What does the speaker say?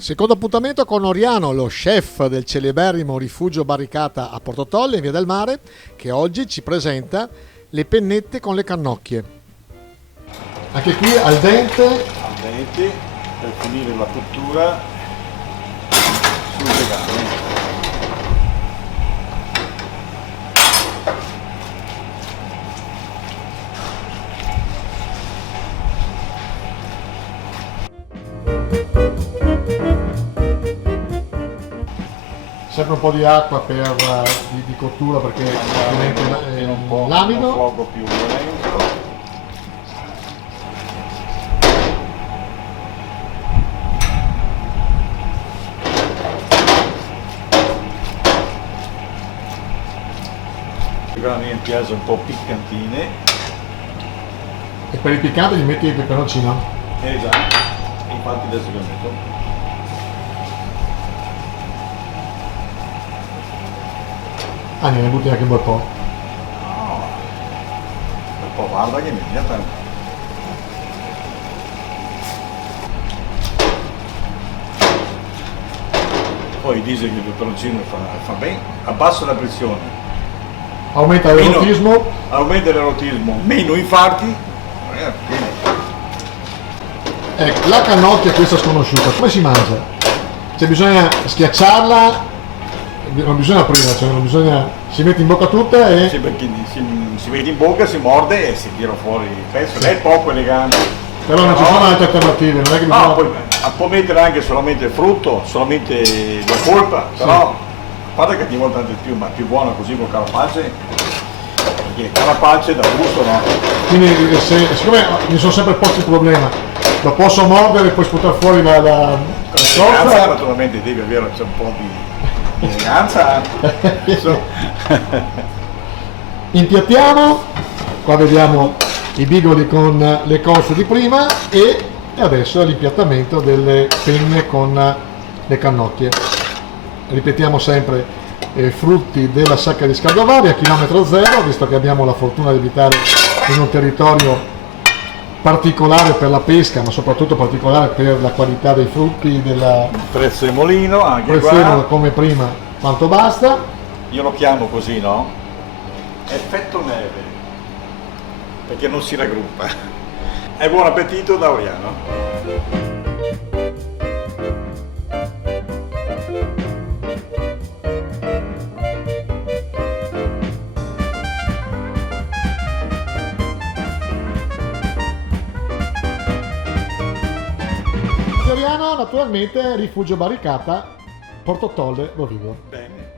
Secondo appuntamento con Oriano, lo chef del celeberrimo rifugio Barricata a Portotolle, in Via del Mare, che oggi ci presenta le pennette con le cannocchie. Anche qui al dente. Al dente, per finire la cottura sul legame. Sempre un po' di acqua di cottura perché diventa l'amido. Un fuoco più violento. A me piace un po' piccantine. E per il piccante gli metti il peperoncino? Esatto, infatti adesso lo metto. Ah, ne butti anche un bel po'. No, un po' guarda che mi piace. Poi dice che il peperoncino fa bene, abbassa la pressione. Aumenta l'erotismo. Aumenta l'erotismo, meno infarti. Ecco, la cannocchia questa sconosciuta, come si mangia? Cioè bisogna schiacciarla, non bisogna aprirla, cioè non bisogna, si mette in bocca tutta e... Sì, perché si mette in bocca, si morde e si tira fuori il pezzo, lei è poco elegante. Però non ci sono altre alternative, non è che bisogna... No, poi può mettere anche solamente il frutto, solamente la polpa, però a parte che ogni volta più, ma più buona così con carapace, perché carapace da gusto no. Quindi siccome mi sono sempre posto il problema, lo posso mordere e poi sputare fuori la L'eleganza naturalmente devi avere un po' di eleganza. Impiattiamo, qua vediamo i bigoli con le cozze di prima e adesso l'impiattamento delle penne con le cannocchie. Ripetiamo sempre frutti della sacca di Scaldavaria, chilometro zero, visto che abbiamo la fortuna di abitare in un territorio particolare per la pesca, ma soprattutto particolare per la qualità dei frutti, del Prezzo di Molino, anche prezzemolo qua. come prima, quanto basta. Io lo chiamo così, no? Effetto neve, perché non si raggruppa. E buon appetito da Oriano. Oriano, naturalmente, rifugio Barricata, Portotolle, Rovigo. Bene.